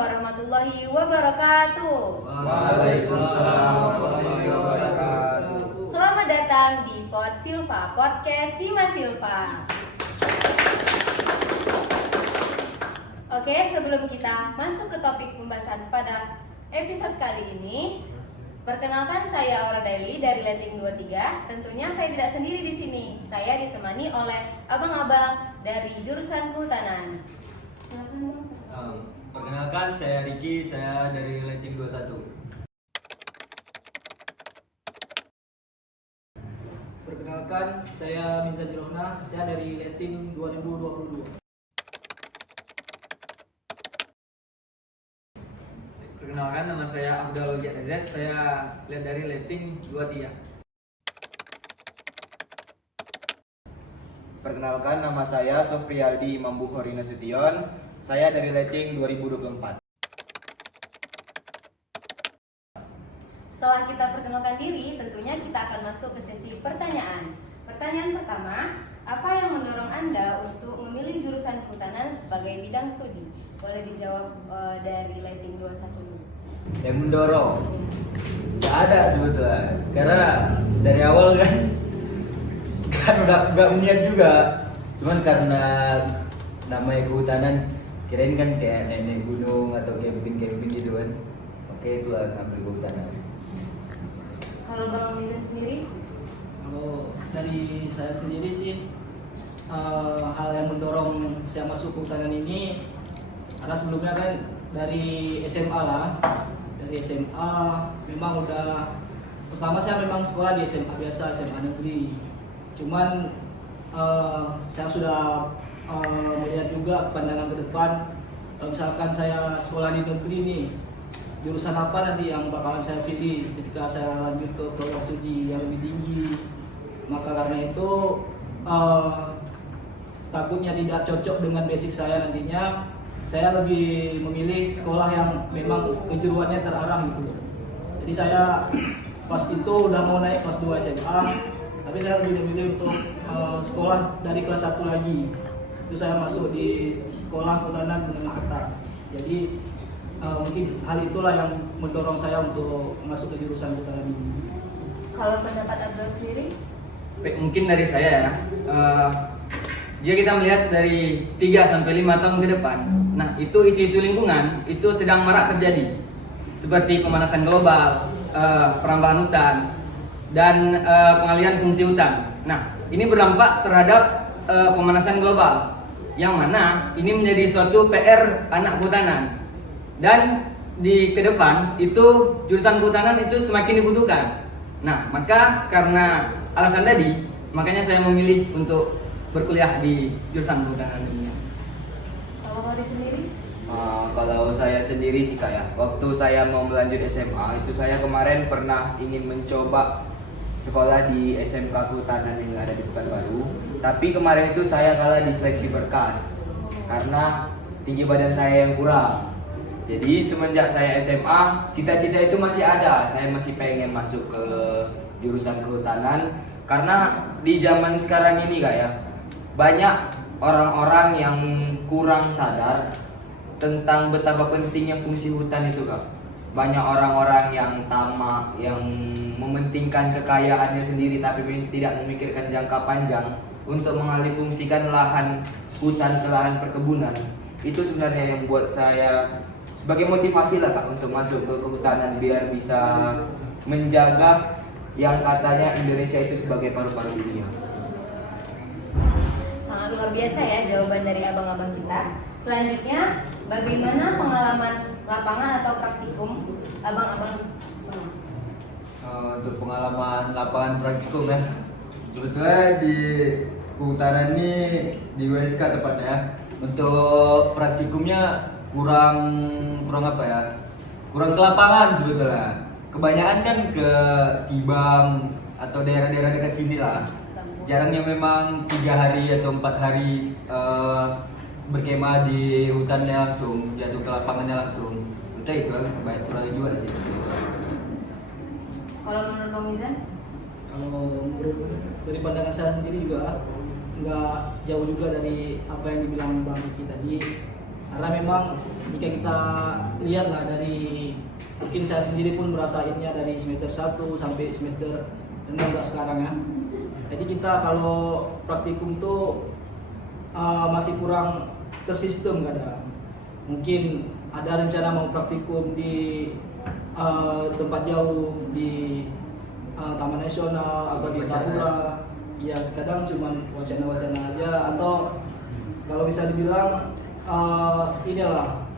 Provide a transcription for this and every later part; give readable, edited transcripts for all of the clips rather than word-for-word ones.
warahmatullahi wabarakatuh. Waalaikumsalam warahmatullahi wabarakatuh. Selamat datang di Pod Silva, podcast Hima Silva. Oke, sebelum kita masuk ke topik pembahasan pada episode kali ini, perkenalkan saya Aura Daily dari Letting 23. Tentunya saya tidak sendiri di sini. Saya ditemani oleh abang-abang dari jurusan Kehutanan. Perkenalkan, saya Riki, saya dari Letting 21. Perkenalkan, saya Mizan Jirohna, saya dari Letting 2022. Perkenalkan, nama saya Abdul Ojek, saya lihat dari Letting 23. Perkenalkan, nama saya Sofrialdi Imam Bukhari Nasution. Saya dari Letting 2024. Setelah kita perkenalkan diri, tentunya kita akan masuk ke sesi pertanyaan. Pertanyaan pertama, apa yang mendorong Anda untuk memilih jurusan Kehutanan sebagai bidang studi? Boleh dijawab dari Letting 21 dulu. Yang mendorong? Gak ada sebetulnya. Karena dari awal kan gak niat juga. Cuman karena namanya Kehutanan, kirain kan kayak naik gunung atau camping gitu kan. Oke, itu ambil Kehutanan. Kalau Bang Mizan sendiri? Kalau dari saya sendiri sih, hal yang mendorong saya masuk Kehutanan ini karena sebelumnya kan dari SMA lah. Dari SMA memang udah, pertama saya memang sekolah di SMA biasa, SMA negeri. Cuman saya sudah melihat juga pandangan ke depan, kalau misalkan saya sekolah di negeri nih, jurusan apa nanti yang bakalan saya pilih ketika saya lanjut ke program studi yang lebih tinggi. Maka karena itu takutnya tidak cocok dengan basic saya nantinya, saya lebih memilih sekolah yang memang kejuruannya terarah gitu. Jadi saya pas itu udah mau naik kelas 2 SMA, tapi saya lebih memilih untuk sekolah dari kelas 1 lagi. Itu saya masuk di sekolah Kehutanan menengah atas. Jadi mungkin hal itulah yang mendorong saya untuk masuk ke jurusan Kehutanan ini. Kalau pendapat Abdul sendiri? Mungkin dari saya ya, jika kita melihat dari 3-5 tahun ke depan, nah itu isu-isu lingkungan itu sedang marak terjadi, seperti pemanasan global, perambahan hutan, dan pengalihan fungsi hutan. Nah, ini berdampak terhadap pemanasan global, yang mana ini menjadi suatu PR anak kehutanan. Dan di ke depan itu jurusan kehutanan itu semakin dibutuhkan. Nah, maka karena alasan tadi, makanya saya memilih untuk berkuliah di jurusan kehutanan ini. Kalau Kori sendiri? Kalau saya sendiri sih Kak ya, waktu saya mau melanjut SMA itu saya kemarin pernah ingin mencoba sekolah di SMK Kehutanan yang ada di Pekanbaru. Tapi kemarin itu saya kalah di seleksi berkas karena tinggi badan saya yang kurang. Jadi semenjak saya SMA, cita-cita itu masih ada. Saya masih pengen masuk ke jurusan Kehutanan karena di zaman sekarang ini Kak ya, banyak orang-orang yang kurang sadar tentang betapa pentingnya fungsi hutan itu Kak. Banyak orang-orang yang tamak, yang mementingkan kekayaannya sendiri tapi tidak memikirkan jangka panjang untuk mengalihfungsikan lahan hutan ke lahan perkebunan. Itu sebenarnya yang buat saya sebagai motivasi lah Kak untuk masuk ke kehutanan biar bisa menjaga yang katanya Indonesia itu sebagai paru-paru dunia. Sangat luar biasa ya jawaban dari abang-abang kita. Selanjutnya, bagaimana pengalaman lapangan atau praktikum abang-abang semua? Untuk pengalaman lapangan praktikum ya, sebetulnya di Kehutanan ini di USK tepatnya ya. Untuk praktikumnya kurang apa ya, kurang ke lapangan sebetulnya. Kebanyakan kan ke Tibang atau daerah-daerah dekat sini lah. Jarangnya memang 3 hari atau 4 hari berkemah di hutannya langsung, jatuh ke lapangannya langsung. Udah itu kan banyak kurang juga sih. Kalau menurut Bang Mizan? Kalau menurut dari pandangan saya sendiri juga nggak jauh juga dari apa yang dibilang Bang Riki tadi. Karena memang jika kita lihatlah dari, mungkin saya sendiri pun merasainnya dari semester 1 sampai semester 16 sekarang ya. Jadi kita kalau praktikum tuh masih kurang tersistem kadang. Mungkin ada rencana mau praktikum di tempat jauh, di Taman Nasional atau di Tahura. Ya kadang cuma wacana-wacana aja, atau kalau bisa dibilang inilah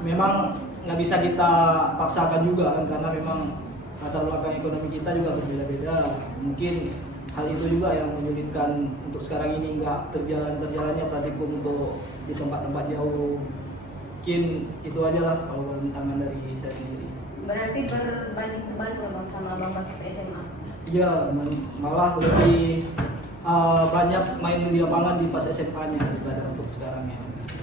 memang nggak bisa kita paksakan juga kan, karena memang latar belakang ekonomi kita juga berbeda-beda. Mungkin hal itu juga yang menyulitkan untuk sekarang ini nggak terjalannya praktikum untuk di tempat-tempat jauh. Mungkin itu aja lah kalau tantangan dari saya sendiri. Berarti berbanding terbalik Bang sama Bang masuk ke SMA? Iya, malah lebih banyak main di lapangan di pas SMA-nya daripada untuk sekarang ya.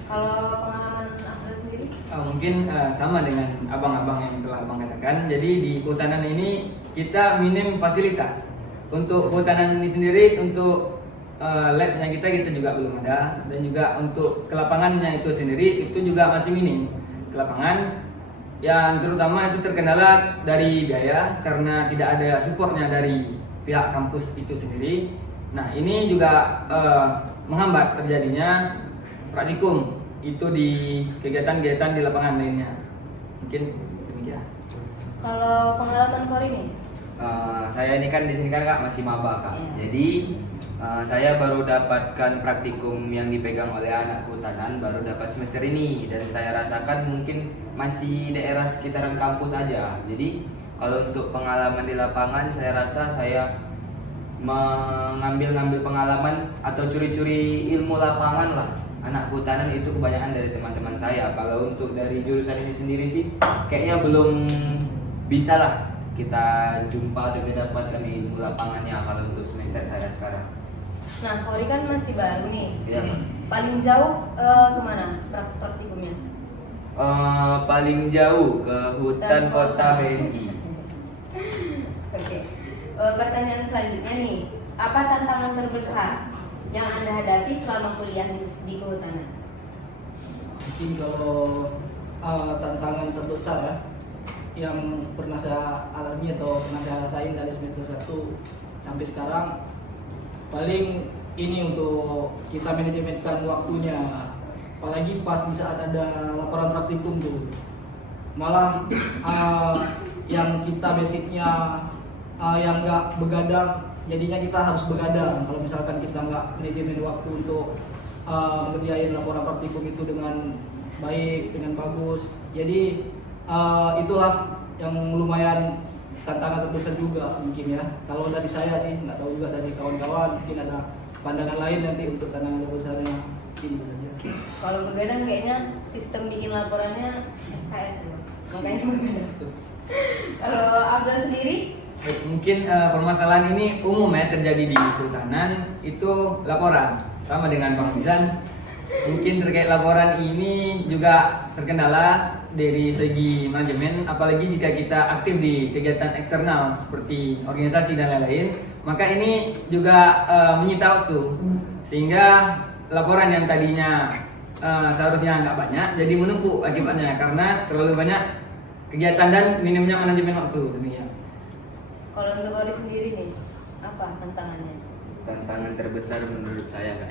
Kalau pengalaman Abdul sendiri? Mungkin sama dengan abang-abang yang telah abang katakan. Jadi di kehutanan ini kita minim fasilitas. Untuk kehutanan ini sendiri, untuk labnya kita juga belum ada, dan juga untuk kelapangannya itu sendiri itu juga masih minim. Kelapangan yang terutama itu terkendala dari biaya karena tidak ada supportnya dari pihak kampus itu sendiri. Nah ini juga menghambat terjadinya praktikum itu di kegiatan-kegiatan di lapangan lainnya. Mungkin demikian. Kalau pengalaman Kori nih? Saya ini kan di sini kan Kak masih maba Kak. Iya. Jadi saya baru dapatkan praktikum yang dipegang oleh anak kehutanan baru dapat semester ini, dan saya rasakan mungkin masih daerah sekitaran kampus aja. Jadi kalau untuk pengalaman di lapangan saya rasa saya mengambil pengalaman atau curi-curi ilmu lapangan lah. Anak kehutanan itu kebanyakan dari teman-teman saya. Kalau untuk dari jurusan ini sendiri sih kayaknya belum bisa lah kita jumpa dan mendapatkan ilmu lapangannya kalau untuk semester saya sekarang. Nah, Kori kan masih baru nih. Iya, Pak. Paling jauh kemana praktikumnya? Paling jauh ke hutan kota BNI. Oke. Pertanyaan selanjutnya nih, apa tantangan terbesar yang Anda hadapi selama kuliah di kehutanan? Mungkin kalau tantangan terbesar ya, yang pernah saya alami atau pernah saya rasain dari semester 1 sampai sekarang, paling ini untuk kita manajemenkan waktunya. Apalagi pas di saat ada laporan praktikum tuh, malah yang kita basicnya yang nggak begadang, jadinya kita harus begadang. Kalau misalkan kita nggak manajemen waktu untuk mengerjain laporan praktikum itu dengan baik, dengan bagus, jadi itulah yang lumayan tantangan terbesar juga mungkin ya. Kalau dari saya sih, nggak tahu juga dari kawan-kawan, mungkin ada pandangan lain nanti untuk tantangan terbesarnya. Ini aja. Kalau begadang kayaknya sistem bikin laporannya SKS ya. Makanya begadang. Kalau Abdul sendiri? Mungkin permasalahan ini umum ya terjadi di kehutanan, itu laporan sama dengan Bang Rizan. Mungkin terkait laporan ini juga terkendala dari segi manajemen, apalagi jika kita aktif di kegiatan eksternal seperti organisasi dan lain-lain, maka ini juga menyita waktu, sehingga laporan yang tadinya seharusnya nggak banyak jadi menumpuk akibatnya karena terlalu banyak kegiatan dan minimnya manajemen waktu. Demikian. Kalau untuk Kori sendiri nih, apa tantangannya? Tantangan terbesar menurut saya kan,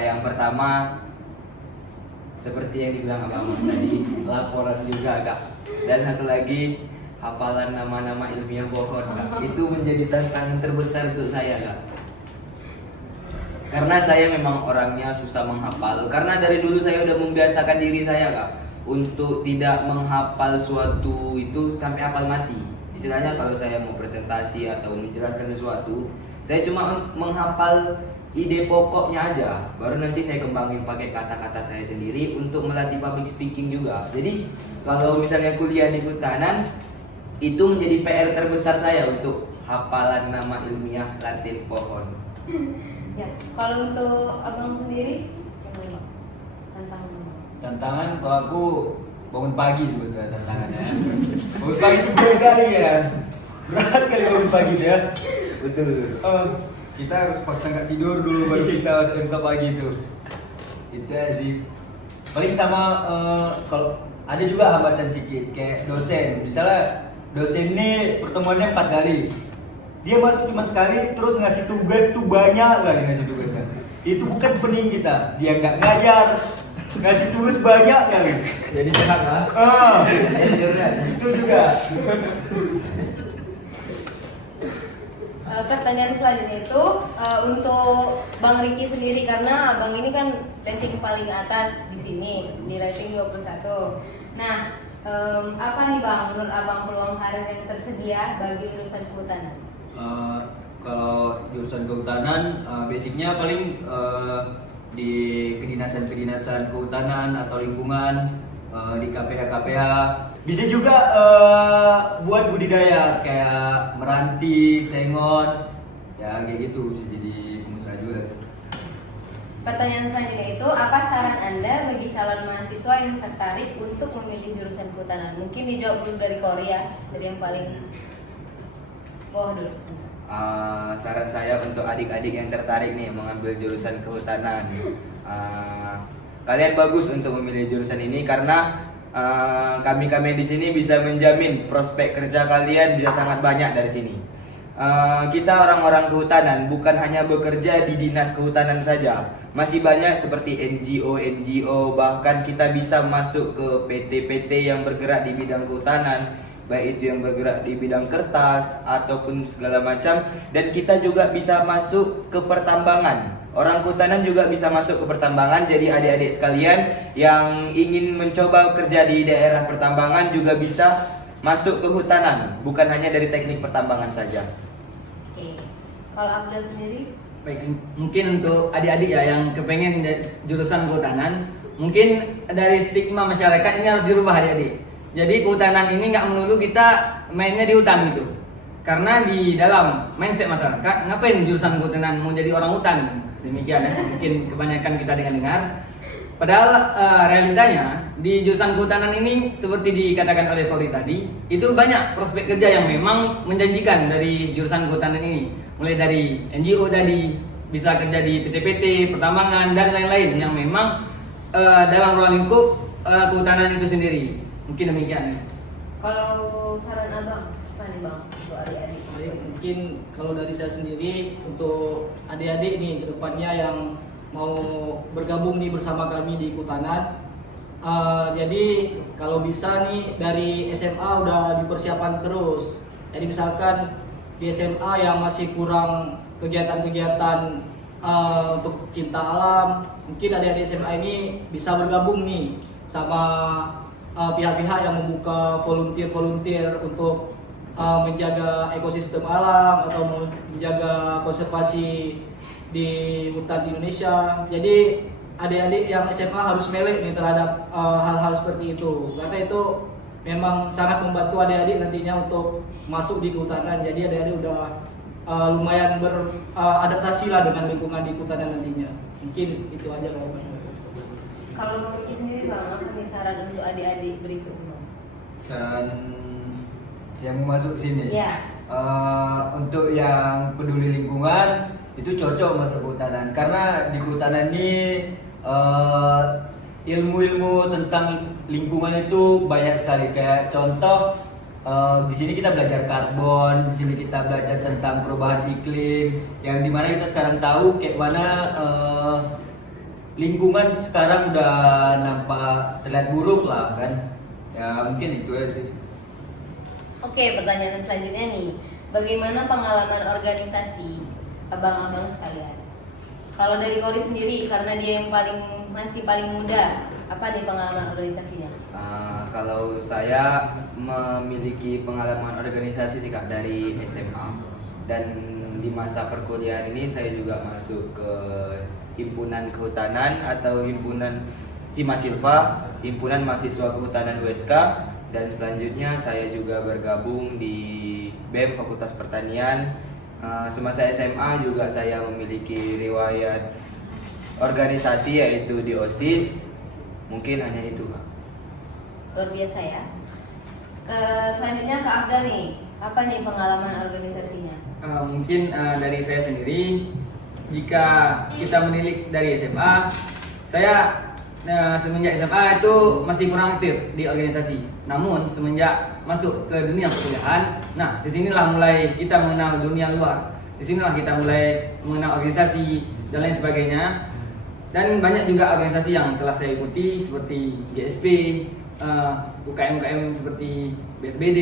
yang pertama seperti yang dibilang abang tadi, laporan juga Kak, dan satu lagi hafalan nama-nama ilmiah pohon Kak. Itu menjadi tantangan terbesar untuk saya Kak, karena saya memang orangnya susah menghafal. Karena dari dulu saya udah membiasakan diri saya Kak untuk tidak menghafal suatu itu sampai hafal mati. Istilahnya kalau saya mau presentasi atau menjelaskan sesuatu, saya cuma menghafal ide pokoknya aja, baru nanti saya kembangin pakai kata-kata saya sendiri untuk melatih public speaking juga. Jadi kalau misalnya kuliah di kehutanan, itu menjadi PR terbesar saya untuk hafalan nama ilmiah Latin pohon. Ya, kalau untuk abang sendiri gimana? Tantangan. Tantangan kalau aku bangun pagi sebetulnya tantangannya. Bangun pagi itu berat kali ya. Berat kali bangun pagi ya. Betul. Kita harus paksa nggak tidur dulu baru bisa SMK pagi itu. Itu sih. paling sama kalau ada juga hambatan sedikit kayak dosen. Misalnya dosen ini pertemuannya 4 kali. Dia masuk cuma sekali terus ngasih tugas tuh banyak kali ngasih tugasnya. Itu bukan pening kita. Dia nggak ngajar, ngasih tugas banyak kali. Jadi jahat lah. Itu juga. Pertanyaan selanjutnya itu untuk Bang Riki sendiri, karena Abang ini kan rating paling atas di sini di rating 21. Nah, apa nih Bang menurut Abang peluang karir yang tersedia bagi lulusan kehutanan? Kalau jurusan kehutanan, basicnya paling di kedinasan kehutanan atau lingkungan, di KPH. Bisa juga buat budidaya kayak meranti, sengon, ya kayak gitu, bisa jadi pengusaha juga. Pertanyaan selanjutnya itu, apa saran Anda bagi calon mahasiswa yang tertarik untuk memilih jurusan kehutanan? Mungkin dijawab dulu dari Korea, dari yang paling bawah dulu. Saran saya untuk adik-adik yang tertarik nih mengambil jurusan kehutanan, kalian bagus untuk memilih jurusan ini karena kami di sini bisa menjamin prospek kerja kalian bisa sangat banyak dari sini. Kita orang-orang kehutanan bukan hanya bekerja di dinas kehutanan saja, masih banyak seperti NGO, bahkan kita bisa masuk ke PT-PT yang bergerak di bidang kehutanan, baik itu yang bergerak di bidang kertas ataupun segala macam, dan kita juga bisa masuk ke pertambangan. Orang kehutanan juga bisa masuk ke pertambangan, jadi adik-adik sekalian yang ingin mencoba kerja di daerah pertambangan juga bisa masuk ke kehutanan, bukan hanya dari teknik pertambangan saja. Oke, kalau Abdul sendiri? Baik, mungkin untuk adik-adik ya yang kepengen jurusan kehutanan, mungkin dari stigma masyarakat ini harus dirubah adik-adik. Jadi kehutanan ini nggak melulu kita mainnya di hutan gitu. Karena di dalam mindset masyarakat, ngapain jurusan kehutanan mau jadi orang hutan? Demikian ya, mungkin kebanyakan kita dengar. Padahal realitanya di jurusan kehutanan ini seperti dikatakan oleh Polri tadi, itu banyak prospek kerja yang memang menjanjikan dari jurusan kehutanan ini. Mulai dari NGO tadi, bisa kerja di PT-PT, pertambangan dan lain-lain yang memang dalam ruang lingkup kehutanan itu sendiri. Mungkin demikian. Kalau saran Abang, apa nih Bang untuk adik-adik? Mungkin kalau dari saya sendiri untuk adik-adik nih kedepannya yang mau bergabung nih bersama kami di kehutanan, jadi kalau bisa nih dari SMA udah dipersiapkan terus. Jadi misalkan di SMA yang masih kurang kegiatan-kegiatan untuk cinta alam, mungkin adik-adik SMA ini bisa bergabung nih sama pihak-pihak yang membuka volunteer untuk menjaga ekosistem alam atau menjaga konservasi di hutan di Indonesia. Jadi adik-adik yang SMA harus melek nih terhadap hal-hal seperti itu, karena itu memang sangat membantu adik-adik nantinya untuk masuk di kehutanan. Jadi adik-adik udah lumayan beradaptasi lah dengan lingkungan di kehutanan nantinya. Mungkin itu aja kalau Kalau menurut sendiri Bang, apa nih saran untuk adik-adik berikut? Saran yang mau masuk sini. Iya. Untuk yang peduli lingkungan itu cocok masuk kehutanan karena di kehutanan ini ilmu-ilmu tentang lingkungan itu banyak sekali. Kayak contoh di sini kita belajar karbon, di sini kita belajar tentang perubahan iklim, yang dimana kita sekarang tahu kayak mana lingkungan sekarang udah nampak terlihat buruk lah kan. Ya mungkin itu aja sih. Oke, pertanyaan selanjutnya nih, bagaimana pengalaman organisasi abang-abang sekalian? Kalau dari Kori sendiri, karena dia yang masih paling muda, apa nih pengalaman organisasinya? Kalau saya memiliki pengalaman organisasi sih Kak dari SMA, dan di masa perkuliahan ini saya juga masuk ke himpunan kehutanan atau himpunan Himasilva, himpunan mahasiswa kehutanan USK, dan selanjutnya saya juga bergabung di BEM Fakultas Pertanian. Semasa SMA juga saya memiliki riwayat organisasi yaitu di OSIS. Mungkin hanya itu Kak. Luar biasa ya. Selanjutnya ke Abdal nih, apa nih pengalaman organisasinya? Mungkin dari saya sendiri, jika kita menilik dari SMA, saya semenjak SMA itu masih kurang aktif di organisasi. Namun semenjak masuk ke dunia perkuliahan, nah disinilah mulai kita mengenal dunia luar. Disinilah kita mulai mengenal organisasi dan lain sebagainya. Dan banyak juga organisasi yang telah saya ikuti seperti GSP, UKM-UKM seperti BSBD,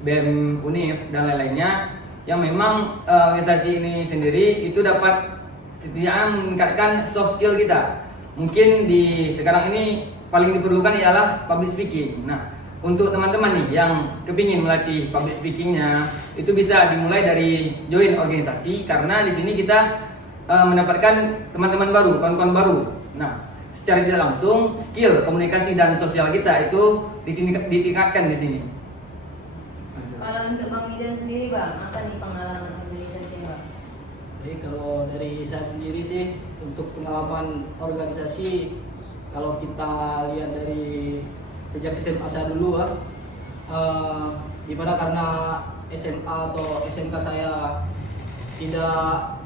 BEM Unif dan lain-lainnya, yang memang organisasi ini sendiri itu dapat setidaknya meningkatkan soft skill kita. Mungkin di sekarang ini paling diperlukan ialah public speaking. Nah, untuk teman-teman nih yang kepingin melatih public speakingnya, itu bisa dimulai dari join organisasi, karena di sini kita mendapatkan teman-teman baru, kawan-kawan baru. Nah, secara tidak langsung skill komunikasi dan sosial kita itu ditingkatkan di sini. Kalau untuk Bang Midan sendiri Bang, apa nih pengalaman organisasi Bang? Jadi kalau dari saya sendiri sih, untuk pengalaman organisasi, kalau kita lihat dari sejak SMA saya dulu dimana karena SMA atau SMK saya tidak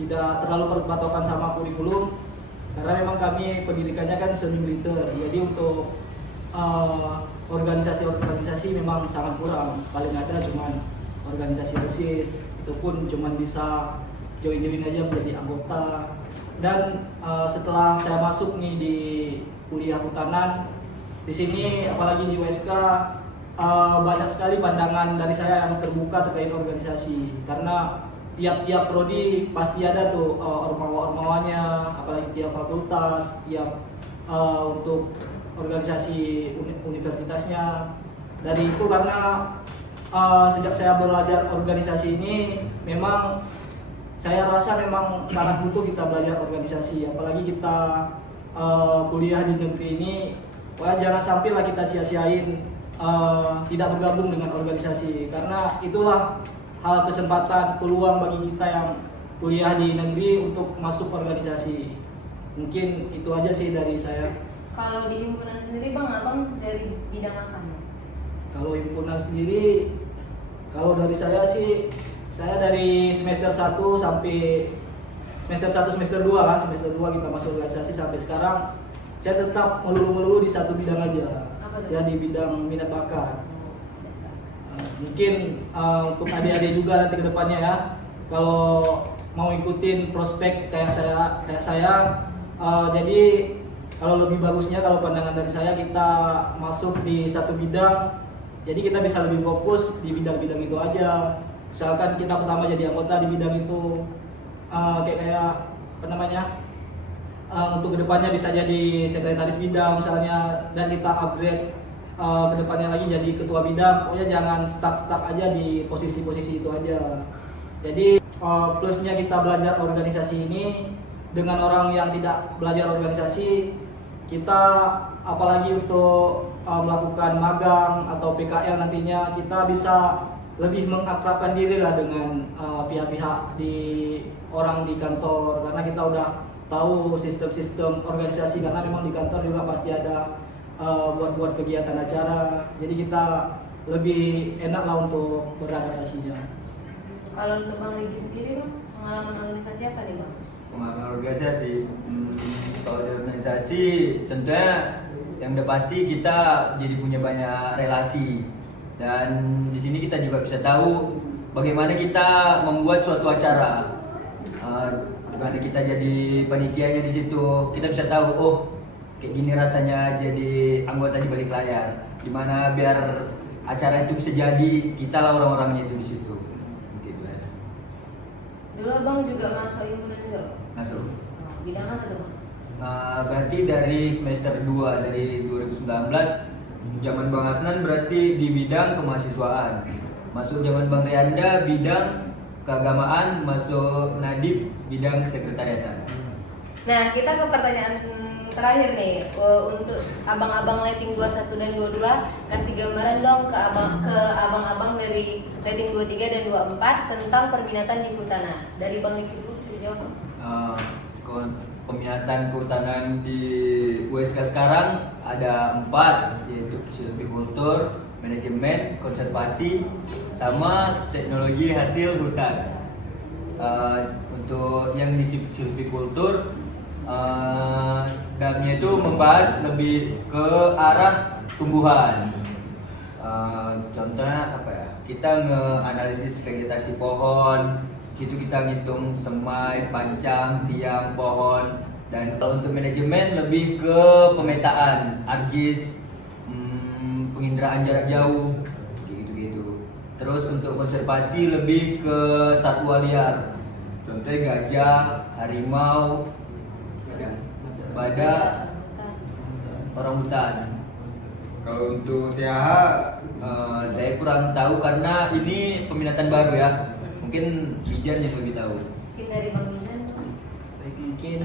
tidak terlalu berpatokan sama kurikulum, karena memang kami pendidikannya kan semi militer. Jadi untuk organisasi memang sangat kurang, paling ada cuman organisasi OSIS, itu pun cuman bisa join aja menjadi anggota. Dan setelah saya masuk nih di kuliah kehutanan, di sini apalagi di USK, banyak sekali pandangan dari saya yang terbuka terkait organisasi, karena tiap prodi pasti ada tuh ormawa-ormawanya, apalagi tiap fakultas, tiap untuk organisasi universitasnya. Dari itu karena sejak saya belajar organisasi ini, memang saya rasa memang sangat butuh kita belajar organisasi, apalagi kita kuliah di negeri ini. Wah, jangan sampai lah kita sia-siain tidak bergabung dengan organisasi, karena itulah hal kesempatan peluang bagi kita yang kuliah di negeri untuk masuk organisasi. Mungkin itu aja sih dari saya. Kalau di himpunan sendiri Bang, Abang dari bidang apa nih? Kalau himpunan sendiri, kalau dari saya sih, saya dari semester 1 sampai semester 1 semester 2 kan, semester 2 kita masuk organisasi sampai sekarang, saya tetap melulu di satu bidang aja. Apa itu? Saya di bidang minat bakat. Mungkin untuk adik-adik juga nanti ke depannya ya, kalau mau ikutin prospek kayak saya, jadi kalau lebih bagusnya, kalau pandangan dari saya, kita masuk di satu bidang, jadi kita bisa lebih fokus di bidang-bidang itu aja. Misalkan kita pertama jadi anggota di bidang itu, untuk kedepannya bisa jadi sekretaris bidang misalnya, dan kita upgrade kedepannya lagi jadi ketua bidang. Pokoknya jangan stuck aja di posisi-posisi itu aja. Jadi plusnya kita belajar organisasi ini dengan orang yang tidak belajar organisasi, kita apalagi untuk melakukan magang atau PKL nantinya, kita bisa lebih mengakrabkan diri lah dengan pihak-pihak di orang di kantor, karena kita udah tahu sistem-sistem organisasi, karena memang di kantor juga pasti ada buat kegiatan acara, jadi kita lebih enak lah untuk beradaptasinya. Kalau untuk Bang Ligi sendiri Bang, pengalaman organisasi apa nih Bang? Pengalaman organisasi, kalau di organisasi tentunya yang udah pasti kita jadi punya banyak relasi, dan di sini kita juga bisa tahu bagaimana kita membuat suatu acara, bagaimana kita jadi panitianya di situ. Kita bisa tahu, oh kayak gini rasanya jadi anggota di balik layar, gimana biar acara itu bisa jadi, kita lah orang-orangnya itu di situ. Gitu ya. Dulu Abang juga masuk himpunan juga? Masuk. Bidang apa tuh Bang? Berarti dari semester 2 dari 2019, zaman Bang Asnan berarti di bidang kemahasiswaan. Masuk zaman Bang Rianda bidang keagamaan, masuk Nadib bidang sekretariatan. Nah, kita ke pertanyaan terakhir nih, untuk abang-abang lighting 21 dan 22, kasih gambaran dong ke abang-abang dari lighting 23 dan 24 tentang perminatan di kehutanan. Dari Bang Liki dulu, bisa jawab. Peminatan kehutanan di USK sekarang ada 4, yaitu silvicultur, manajemen, konservasi, sama teknologi hasil hutan. Untuk yang di silvicultur Dalamnya itu membahas lebih ke arah tumbuhan. Contohnya apa ya? Kita ngeanalisis vegetasi pohon. Situ kita ngitung semai, pancang, tiang pohon. Dan kalau untuk manajemen lebih ke pemetaan, ARGIS, penginderaan jarak jauh, gitu-gitu. Terus untuk konservasi lebih ke satwa liar. Contohnya gajah, harimau, badak, orangutan. Kalau untuk TH Saya kurang tahu karena ini peminatan baru ya. Mungkin Bijan yang lebih tahu. Mungkin dari Bang Minan. Baik, mungkin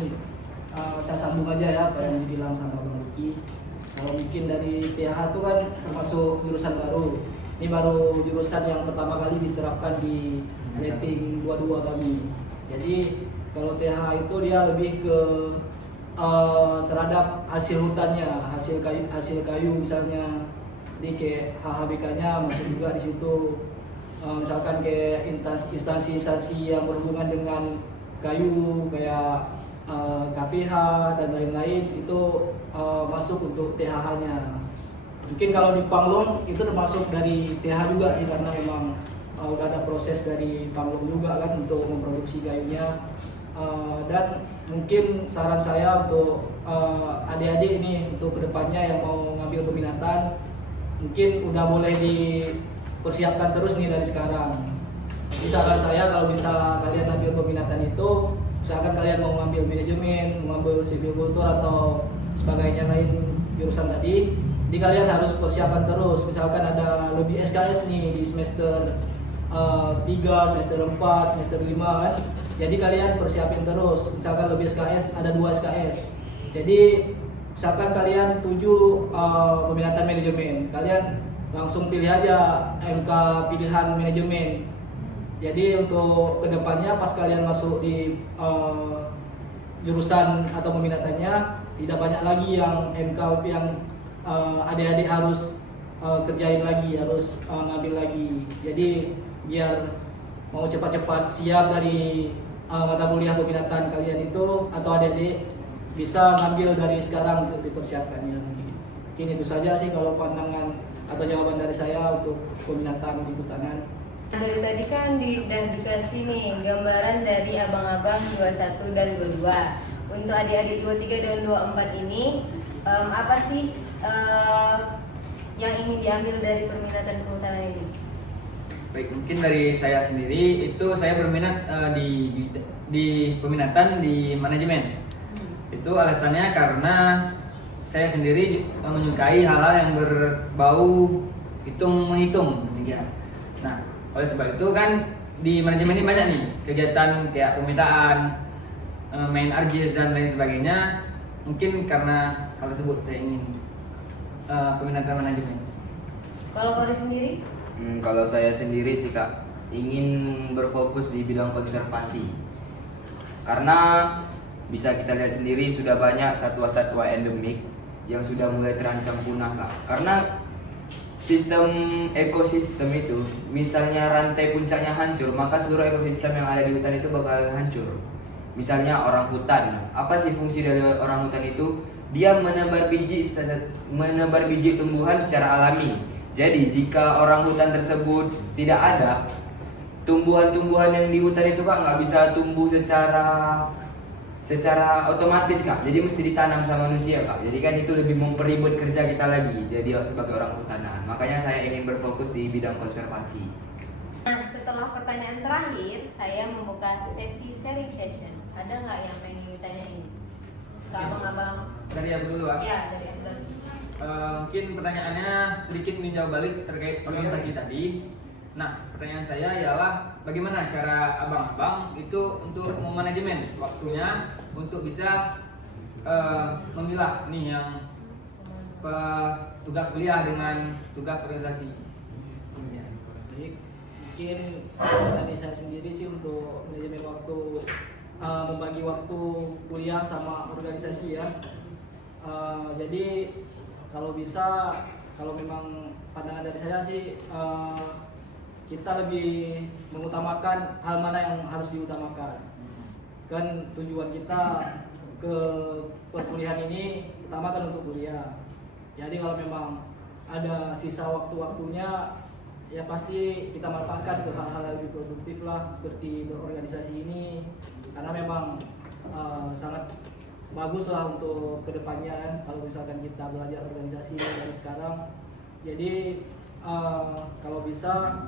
saya sambung aja ya apa yang dibilang sama Bang Luki. Kalau mungkin dari TH itu kan termasuk jurusan baru. Ini baru jurusan yang pertama kali diterapkan di rating 22 kami. Jadi kalau TH itu dia lebih ke terhadap hasil hutannya, hasil kayu misalnya. Jadi kayak HHBK-nya masuk juga di situ. Misalkan kayak instansi-instansi yang berhubungan dengan kayu kayak KPH dan lain-lain itu masuk untuk THH-nya. Mungkin kalau di Panglong itu termasuk dari TH juga sih karena memang udah ada proses dari Panglong juga kan untuk memproduksi kayunya. Dan mungkin saran saya untuk adik-adik ini untuk kedepannya yang mau ngambil peminatan mungkin udah boleh dipersiapkan terus nih dari sekarang. Misalkan saya kalau bisa kalian ambil peminatan itu, misalkan kalian mau ngambil manajemen, mau ngambil civil kultur atau sebagainya lain jurusan tadi, jadi kalian harus persiapan terus. Misalkan ada lebih SKS nih di semester 3, semester 4, semester 5 kan. Jadi kalian persiapin terus. Misalkan lebih SKS ada 2 SKS. Jadi misalkan kalian tuju peminatan manajemen, kalian langsung pilih aja MK pilihan manajemen. Jadi untuk kedepannya pas kalian masuk di jurusan atau peminatannya tidak banyak lagi yang MK yang adik-adik harus kerjain lagi, harus ngambil lagi. Jadi biar mau cepat-cepat siap dari mata kuliah peminatan kalian itu atau adik-adik bisa ngambil dari sekarang untuk dipersiapkannya. Mungkin itu saja sih kalau pandangan atau jawaban dari saya untuk peminatan di Kehutanan. Dari tadi kan udah dikasih nih gambaran dari abang-abang 21 dan 22. Untuk adik-adik 23 dan 24 ini apa sih yang ingin diambil dari peminatan kehutanan ini? Baik, mungkin dari saya sendiri itu saya berminat di peminatan di manajemen. Itu alasannya karena saya sendiri menyukai hal-hal yang berbau hitung-menghitung. Nah, oleh sebab itu kan di manajemen ini banyak nih kegiatan kayak pemetaan, main ARGIS dan lain sebagainya. Mungkin karena hal tersebut saya ingin peminatan manajemen. Kalau Kori sendiri? Kalau saya sendiri sih Kak, ingin berfokus di bidang konservasi. Karena bisa kita lihat sendiri sudah banyak satwa-satwa endemik yang sudah mulai terancam punah Kak. Karena sistem ekosistem itu, misalnya rantai puncaknya hancur, maka seluruh ekosistem yang ada di hutan itu bakal hancur. Misalnya orang hutan, apa sih fungsi dari orang hutan itu? Dia menebar biji tumbuhan secara alami. Jadi jika orang hutan tersebut tidak ada, tumbuhan-tumbuhan yang di hutan itu Kak nggak bisa tumbuh secara otomatis Kak. Jadi mesti ditanam sama manusia Kak. Jadi kan itu lebih memperibut kerja kita lagi. Jadi sebagai orang hutanan. Makanya saya ingin berfokus di bidang konservasi. Nah, setelah pertanyaan terakhir, saya membuka sesi sharing session. Ada nggak yang pengen ditanyain? Ke abang-abang? Dari aku dulu Pak. Ya, dari aku dulu. Mungkin pertanyaannya sedikit menjawab balik terkait organisasi tadi. Nah, pertanyaan saya ialah bagaimana cara abang-abang itu untuk memanajemen waktunya untuk bisa memilah nih yang tugas kuliah dengan tugas organisasi. Baik, mungkin dari saya sendiri sih untuk manajemen waktu, membagi waktu kuliah sama organisasi ya. Jadi kalau bisa, kalau memang pandangan dari saya sih kita lebih mengutamakan hal mana yang harus diutamakan. Kan tujuan kita ke perkuliahan ini pertama kan untuk kuliah. Jadi kalau memang ada sisa waktu-waktunya ya pasti kita manfaatkan ke hal-hal yang lebih produktif lah, seperti berorganisasi ini, karena memang sangat bagus lah untuk kedepannya kan, kalau misalkan kita belajar organisasi dari sekarang. Jadi kalau bisa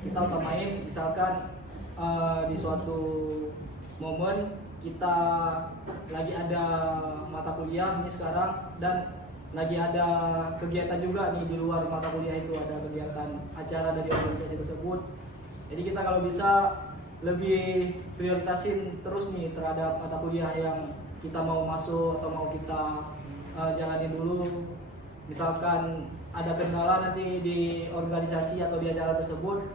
kita utamain, misalkan di suatu momen kita lagi ada mata kuliah ini sekarang dan lagi ada kegiatan juga nih di luar mata kuliah itu, ada kegiatan acara dari organisasi tersebut. Jadi kita kalau bisa lebih prioritasin terus nih terhadap mata kuliah yang kita mau masuk atau mau kita jalanin dulu. Misalkan ada kendala nanti di organisasi atau di acara tersebut,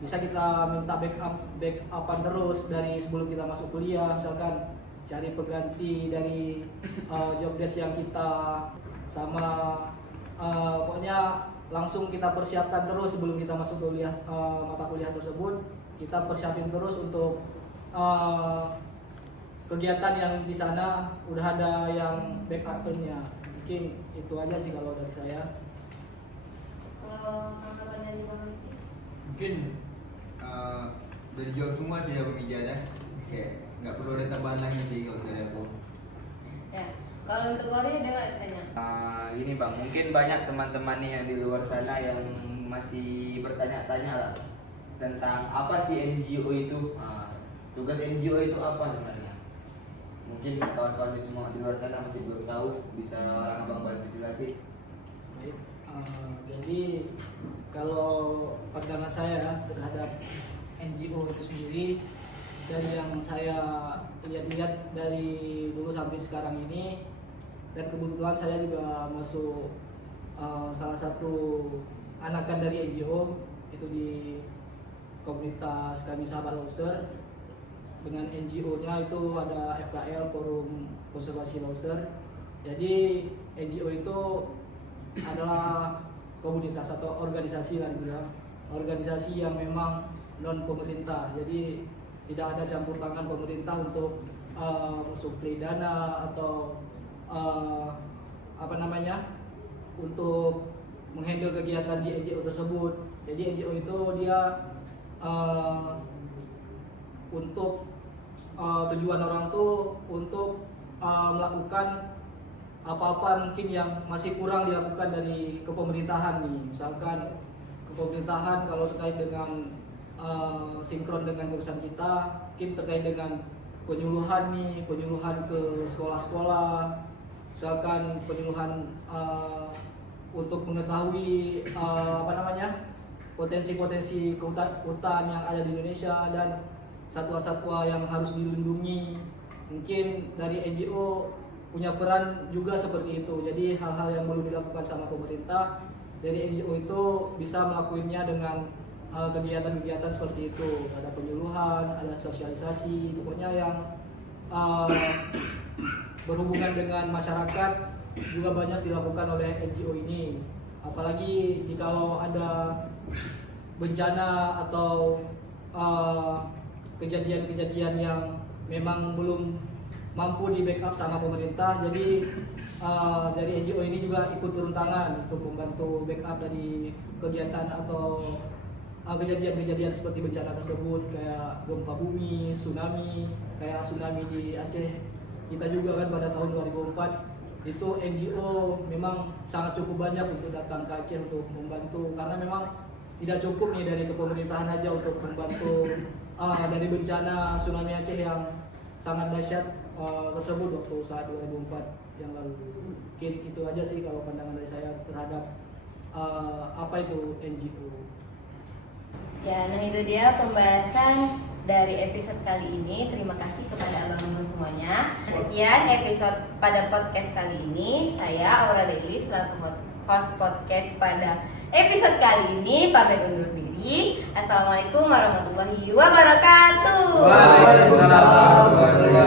bisa kita minta backupan terus dari sebelum kita masuk kuliah. Misalkan cari pengganti dari job desk yang kita sama, pokoknya langsung kita persiapkan terus sebelum kita masuk kuliah, mata kuliah tersebut kita persiapin terus untuk kegiatan yang di sana udah ada yang backupnya. Mungkin itu aja sih kalau dari saya. Kalau tanggapan dari Bang Rifki? Mungkin udah dijawab semua sih ya pemijaannya. Kayak nggak perlu ada tambahan lagi sih kalau dari aku. Ya, kalau untuk Korea ada nggak ditanya? Ini Bang, mungkin banyak teman-teman nih yang di luar sana yang masih bertanya-tanya lah tentang apa sih NGO itu. Tugas NGO itu apa sebenarnya? Mungkin kawan-kawan di semua di luar sana masih belum tahu, bisa orang Abang bantu jelasin. Baik, jadi kalau pandangan saya terhadap NGO itu sendiri, dari yang saya lihat-lihat dari dulu sampai sekarang ini, dan kebetulan saya juga masuk salah satu anakan dari NGO itu di komunitas kami Sahabat Lobster. Dengan NGO-nya itu ada FKL, Forum Konservasi Lobster. Jadi NGO itu adalah komunitas atau organisasi lah dibilang, organisasi yang memang non pemerintah. Jadi tidak ada campur tangan pemerintah untuk mensuplai dana atau untuk menghandle kegiatan di NGO tersebut. Jadi NGO itu dia untuk tujuan orang tuh untuk melakukan apa-apa mungkin yang masih kurang dilakukan dari kepemerintahan nih. Misalkan kepemerintahan kalau terkait dengan sinkron dengan urusan kita, mungkin terkait dengan penyuluhan ke sekolah-sekolah, misalkan penyuluhan untuk mengetahui potensi-potensi hutan yang ada di Indonesia dan satwa-satwa yang harus dilindungi. Mungkin dari NGO punya peran juga seperti itu. Jadi hal-hal yang belum dilakukan sama pemerintah, dari NGO itu bisa melakukannya dengan kegiatan-kegiatan seperti itu. Ada penyuluhan, ada sosialisasi, pokoknya yang berhubungan dengan masyarakat juga banyak dilakukan oleh NGO ini. Apalagi kalau ada bencana atau kejadian-kejadian yang memang belum mampu di backup sama pemerintah, jadi dari NGO ini juga ikut turun tangan untuk membantu backup dari kegiatan atau kejadian-kejadian seperti bencana tersebut, kayak gempa bumi, tsunami, kayak tsunami di Aceh kita juga kan pada tahun 2004 itu NGO memang sangat cukup banyak untuk datang ke Aceh untuk membantu, karena memang tidak cukup nih dari kepemerintahan aja untuk membantu dari bencana tsunami Aceh yang sangat dahsyat tersebut waktu saat 2004 yang lalu. Mungkin itu aja sih kalau pandangan dari saya terhadap apa itu NGO. Ya, nah itu dia pembahasan dari episode kali ini. Terima kasih kepada abang-abang semuanya. Sekian episode pada podcast kali ini. Saya Aura Daily selaku host podcast pada episode kali ini. Pamit undur diri. Assalamualaikum warahmatullahi wabarakatuh. Waalaikumsalam.